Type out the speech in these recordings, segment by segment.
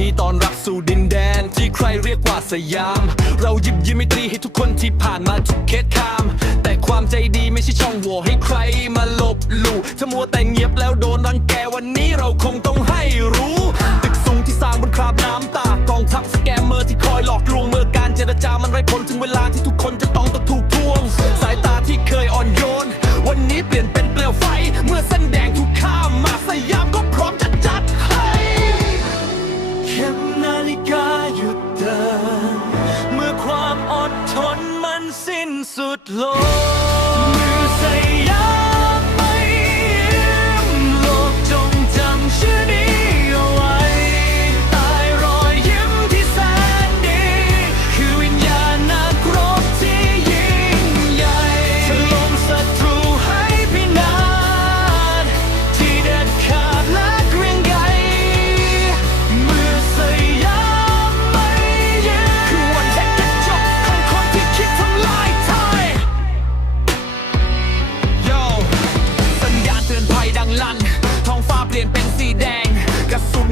ดีตอนรับสู่ดินแดน ที่ใครเรียกว่าสยาม เราหยิบยิ้มไม่ตรีให้ทุกคนที่ผ่านมาทุกเคสคาม แต่ความใจดีไม่ใช่ช่องโหว่ให้ใครมาลบหลู่ถ้ามัวแต่เงียบแล้วโดนรังแกวันนี้เราคงต้องให้รู้ตึกสูงที่สร้างบนคราบน้ำตากองทัพสแกมเมอร์ที่คอยหลอกลวงเมื่อการเจรจามันไร้ผลถึงเวลาที่ทุก สุดโลก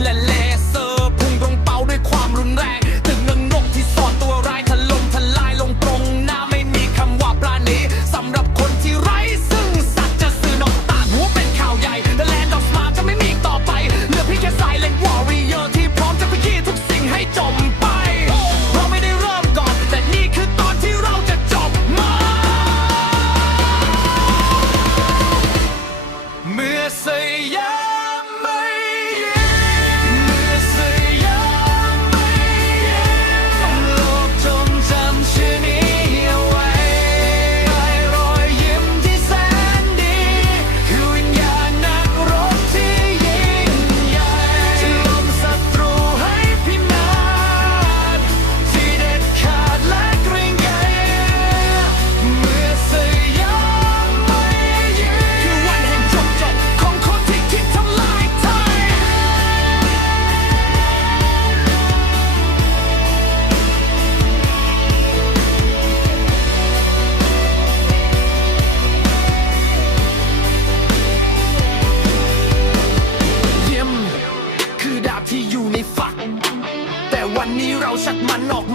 ฟ้า ที่อยู่ในฝัก แต่วันนี้เราชัดมันออก